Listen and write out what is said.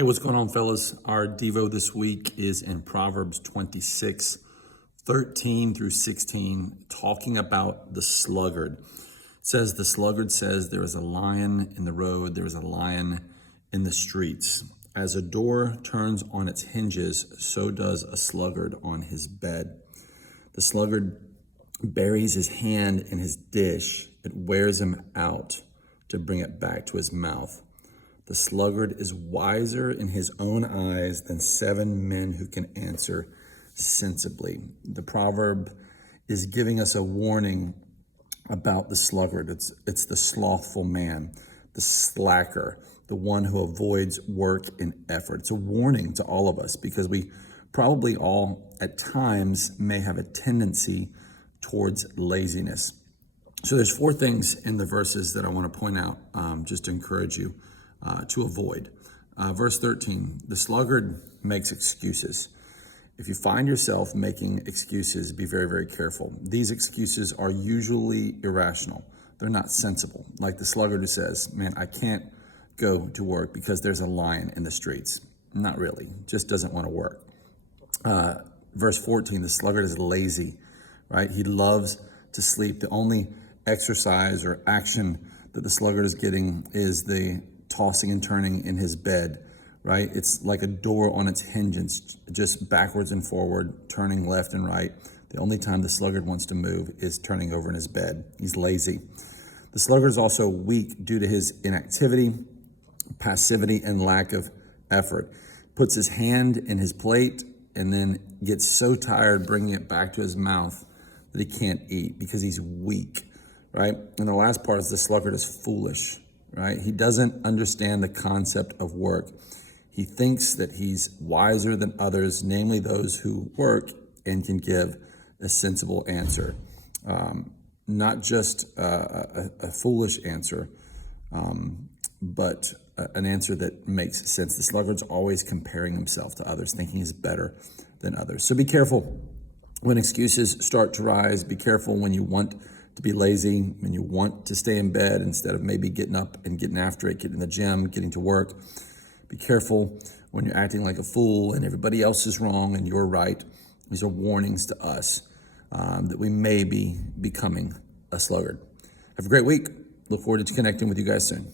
Hey, what's going on, fellas? Our DEVO this week is in Proverbs 26, 13 through 16, talking about the sluggard. It says, the sluggard says, there is a lion in the road, there is a lion in the streets. As a door turns on its hinges, so does a sluggard on his bed. The sluggard buries his hand in his dish. It wears him out to bring it back to his mouth. The sluggard is wiser in his own eyes than 7 men who can answer sensibly. The proverb is giving us a warning about the sluggard. It's the slothful man, the slacker, the one who avoids work and effort. It's a warning to all of us because we probably all at times may have a tendency towards laziness. So there's 4 things in the verses that I want to point out just to encourage you to avoid. Verse 13, the sluggard makes excuses. If you find yourself making excuses, be very, very careful. These excuses are usually irrational. They're not sensible. Like the sluggard who says, man, I can't go to work because there's a lion in the streets. Not really, just doesn't want to work. Verse 14, the sluggard is lazy, right? He loves to sleep. The only exercise or action that the sluggard is getting is the tossing and turning in his bed, right? It's like a door on its hinges, just backwards and forward, turning left and right. The only time the sluggard wants to move is turning over in his bed. He's lazy. The sluggard is also weak due to his inactivity, passivity, and lack of effort. Puts his hand in his plate and then gets so tired bringing it back to his mouth that he can't eat because he's weak, right? And the last part is the sluggard is foolish, right? He doesn't understand the concept of work. He thinks that he's wiser than others, namely those who work and can give a sensible answer. Not just a foolish answer, but an answer that makes sense. The sluggard's always comparing himself to others, thinking he's better than others. So be careful when excuses start to rise. Be careful when you want to be lazy, when you want to stay in bed instead of maybe getting up and getting after it, getting in the gym, getting to work. Be careful when you're acting like a fool and everybody else is wrong and you're right. These are warnings to us that we may be becoming a sluggard. Have a great week. Look forward to connecting with you guys soon.